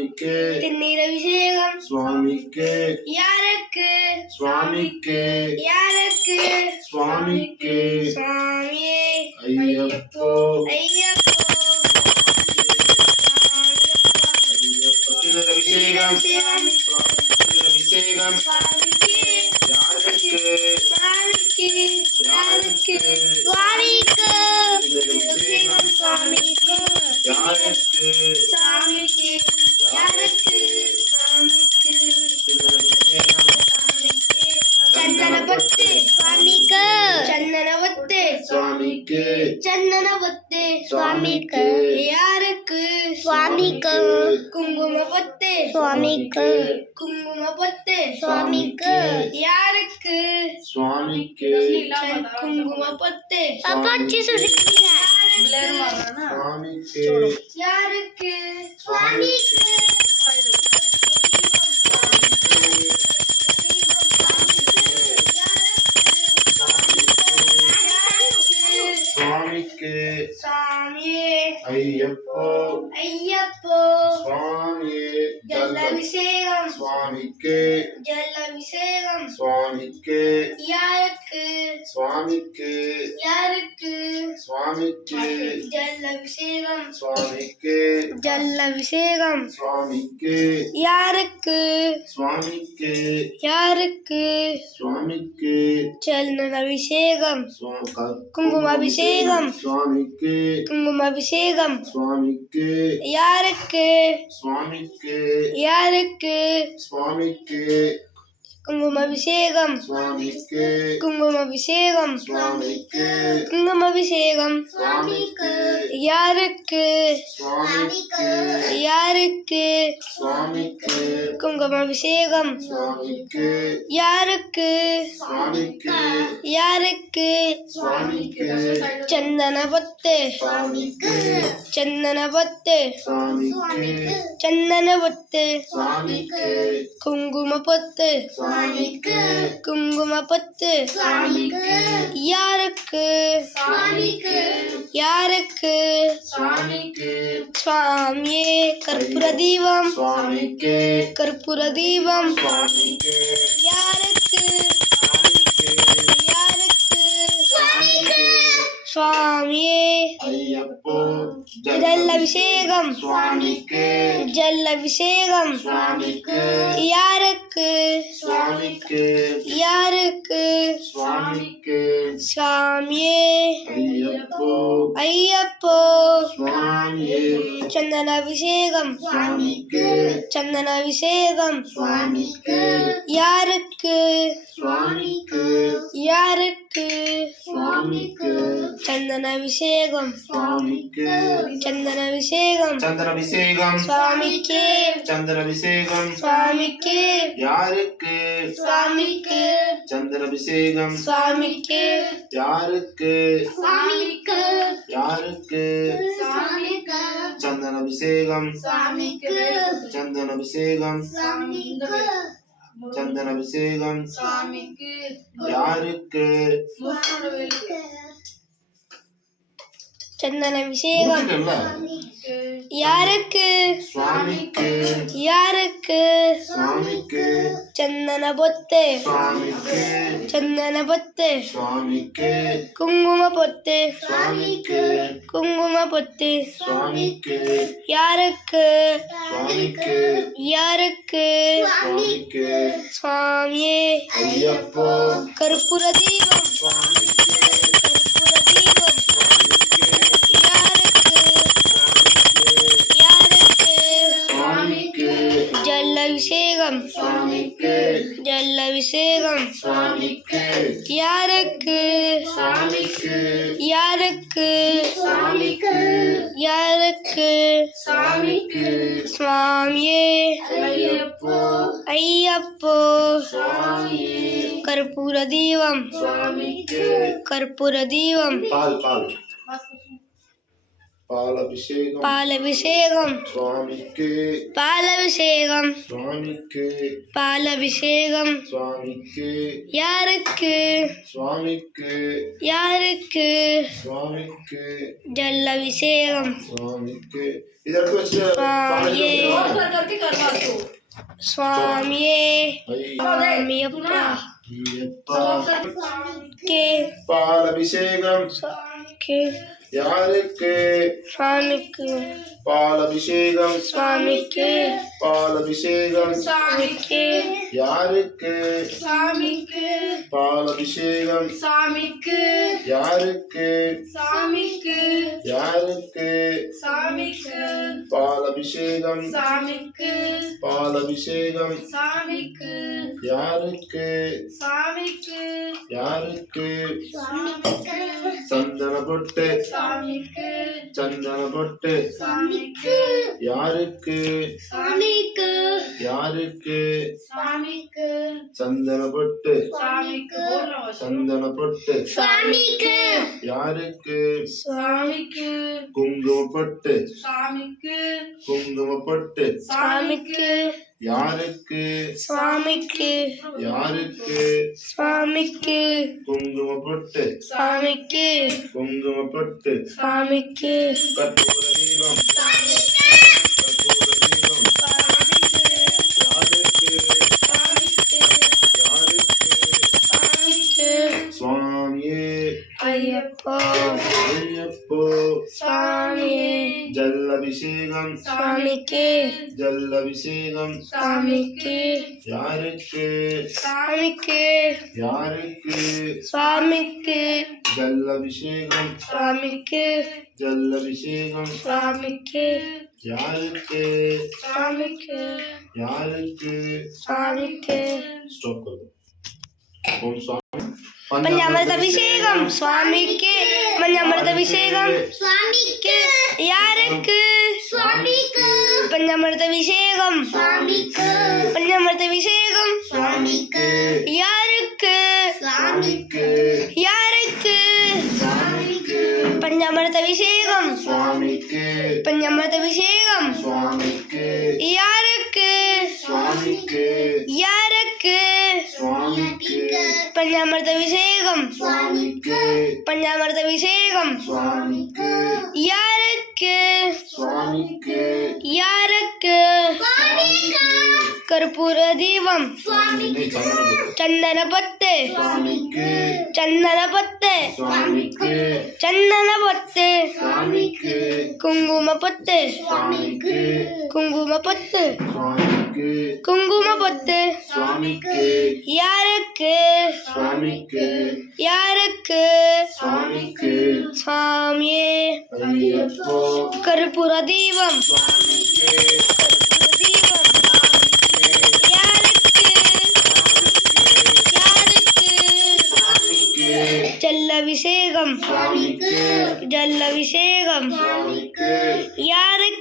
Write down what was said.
சுவாமிக்கு திருநீர் அபிஷேகம் சுவாமிக்கு யாருக்கு சுவாமிக்கு யாருக்கு சுவாமிக்கு சுவாமியே ஐயப்போ ஐயப்போ அபிஷேகம் அபிஷேகம் சுவாமிக்கு யாருக்கு சுவாமிக்கு யாருக்கு சுவாமிக்கு அபிஷேகம் சுவாமிக்கு யாருக்கு சுவாமிக்கு யாருக்கு சுவாமிக்கு சந்தனபொட்டு சுவாமிக்கு சந்தனபொட்டு சுவாமிக்கு சந்தனபொட்டு சுவாமிக்கு யாருக்கு சுவாமிக்கு குங்குமபொட்டு சுவாமிக்கு குங்குமபொட்டு சுவாமிக்கு யாருக்கு சுவாமிக்கு குங்குமபொட்டு சுவாமிக்கு யாருக்கு சுவாமிக்கு சுவாமிக்கு சுவாமியே ஐயப்போ ஐயப்போ சுவாமியே ஜல்லாபிஷேகம் சுவாமிக்கு ஜல்லாபிஷேகம் சுவாமிக்கு யாருக்கு சுவாமிக்கு யாருக்கு சுவாமிக்கு ஜல்லாபிஷேகம் சுவாமிக்கு ஜல்லாபிஷேகம் சுவாமிக்கு யாருக்கு சுவாமிக்கு யாருக்கு சுவாமிக்கு சந்தனாபிஷேகம் குங்குமாபிஷேகம் சுவாமிக்கு குங்குமாபிஷேகம் சுவாமிக்கு யாருக்கு சுவாமிக்கு யாருக்கு சுவாமிக்கு குங்குமாபிஷேகம் சுவாமிக்கு குங்குமாபிஷேகம் சுவாமிக்கு குங்குமாபிஷேகம் சுவாமிக்கு யாருக்கு சுவாமிக்கு யாருக்கு சுவாமிக்கு குங்குமாபிஷேகம் சுவாமிக்கு யாருக்கு சுவாமிக்கு யாருக்கு சுவாமிக்கு சந்தனபொட்டு சுவாமிக்கு சந்தனபொட்டு சுவாமிக்கு சந்தனபொட்டு சுவாமிக்கு குங்குமபொட்டு சுவாமிக்கு குங்குமபொட்டு சுவாமிக்கு யாருக்கு சுவாமிக்கு யாருக்கு சுவாமிக்கு சுவாமியே கற்பூர தீபம் சுவாமிக்கு கற்பூர தீபம் சுவாமிக்கு யாருக்கு யாருக்கு சுவாமிக்கு சுவாமியே ஐயப்போ ஜல்லாபிஷேகம் சுவாமிக்கு ஜல்லாபிஷேகம் சுவாமிக்கு யாருக்கு சுவாமிக்கு யாருக்கு சுவாமிக்கு சுவாமியே ஐயப்போ ஐயப்போ சுவாமியே சந்தனாபிஷேகம் சுவாமிக்கு சந்தனாபிஷேகம் சுவாமிக்கு யாருக்கு சுவாமிக்கு யாருக்கு சுவாமிக்கு சந்தனாபிஷேகம் சுவாமிக்கு சந்தனாபிஷேகம் சந்திரபிஷேகம் சுவாமிக்கு சந்திரபிஷேகம் சுவாமிக்கு யாருக்கு சுவாமிக்கு சந்திரபிஷேகம் சுவாமிக்கு யாருக்கு சுவாமிக்கு யாருக்கு சுவாமிக்கு சந்தனபிஷேகம் சுவாமிக்கு சந்தனபிஷேகம் சுவாமிக்கு சந்தனபிஷேகம் சுவாமிக்கு யாருக்கு சந்தனாபிஷேகம் முடிச்சிட்டல்ல? யாருக்கு சுவாமிக்கு யாருக்கு சுவாமிக்கு சந்தனபொட்டு சுவாமிக்கு சந்தனபொட்டு சுவாமிக்கு குங்குமபொட்டு சுவாமிக்கு குங்குமபொட்டு சுவாமிக்கு யாருக்கு சுவாமிக்கு யாருக்கு சுவாமிக்கு சுவாமியே ஐயப்போ கற்பூர தீபம் கற்பூர தீபம் யாருக்கு யாருக்கு சுவாமிக்கு ஜல்லாபிஷேகம் சுவாமிக்கு ஜல்லாபிஷேகம் சுவாமிக்கு யாருக்கு சுவாமிக்கு யாருக்கு சுவாமிக்கு யாருக்கு சுவாமிக்கு சுவாமியே ஐயப்போ ஐயப்போ சுவாமியே கற்பூர தீபம் சுவாமிக்கு கற்பூர தீபம் பால் பால் பாலபிஷேகம் பாலபிஷேகம் சுவாமிக்கு பாலபிஷேகம் சுவாமிக்கு பாலபிஷேகம் சுவாமிக்கு யாருக்கு சுவாமிக்கு யாருக்கு சுவாமிக்கு ஜல்லாபிஷேகம் சுவாமிக்கு இதற்கு வச்சு சுவாமியே சுவாமியே சுவாமியப்பா சுவாமிக்கு பாலபிஷேகம் சுவாமிக்கு யாருக்கு சுவாமிக்கு பாலபிஷேகம் சுவாமிக்கு பாலபிஷேகம் சுவாமிக்கு யாருக்கு சுவாமிக்கு பாலபிஷேகம் சுவாமிக்கு யாருக்கு சுவாமிக்கு யாருக்கு சுவாமிக்கு பாலபிஷேகம் சுவாமிக்கு பாலபிஷேகம் சுவாமிக்கு யாருக்கு சுவாமிக்கு யாருக்கு சந்தன பொட்டு சுவாமிக்கு சந்தன பொட்டு சுவாமிக்கு யாருக்கு சுவாமிக்கு யாருக்கு சுவாமிக்கு சந்தன பொட்டு சுவாமிக்கு சந்தன பொட்டு சுவாமிக்கு யாருக்கு சுவாமிக்கு குங்கும பொட்டு சுவாமிக்கு குங்கும பொட்டு சுவாமிக்கு யாருக்கு சுவாமிக்கு யாருக்கு சுவாமிக்கு குங்கும பொட்டு சுவாமிக்கு குங்கும பொட்டு சுவாமிக்கு கற்பூர தீபம் கற்பூர தீபம் யாருக்கு யாருக்கு சுவாமியே ஐயப்போ ஐயப்போ சுவாமியே ஜல்லபிஷேகம் சுவாமிக்கு ஜல்லபிஷேகம் சுவாமிக்கு யாருக்கு சுவாமிக்கு யாருக்கு சுவாமிக்கு ஜல்லபிஷேகம் சுவாமிக்கு ஜல்லபிஷேகம் சுவாமிக்கு யாருக்கு சுவாமிக்கு யாருக்கு சுவாமிக்கு ஸ்டாப் करो ओम स्वामी पंचामृत अभिषेकम स्वामीக்கு पंचामृत अभिषेकम स्वामीக்கு யாருக்கு स्वामीக்கு पंचामृत अभिषेकम स्वामीக்கு पंचामृत अभिषेकम स्वामीக்கு யாருக்கு स्वामीக்கு யாருக்கு स्वामीக்கு पंचामृत अभिषेकम स्वामीக்கு पंचामृत अभिषेकम स्वामीக்கு யாருக்கு स्वामीக்கு யாருக்கு स्वामीக்கு पंचामृत अभिषेकम स्वामीக்கு पंचामृत अभिषेकम स्वामीக்கு யாருக்கு स्वामीக்கு யாருக்கு கற்பூர தீபம் नहीं சந்தன பத்து स्वामीக்கு சந்தன பத்து स्वामीக்கு சந்தன பத்து स्वामीக்கு குங்கும பத்து स्वामीக்கு குங்கும பத்து स्वामीக்கு குங்கும பத்து स्वामीக்கு யாருக்கு स्वामीக்கு யாருக்கு स्वामीக்கு சுவாமியே ஐயப்போ கற்பூர தீபம் स्वामीக்கு கற்பூர தீபம் யாருக்கு யாருக்கு स्वामीக்கு ஜல்லாபிஷேகம் स्वामीக்கு ஜல்லாபிஷேகம் स्वामीக்கு யாருக்கு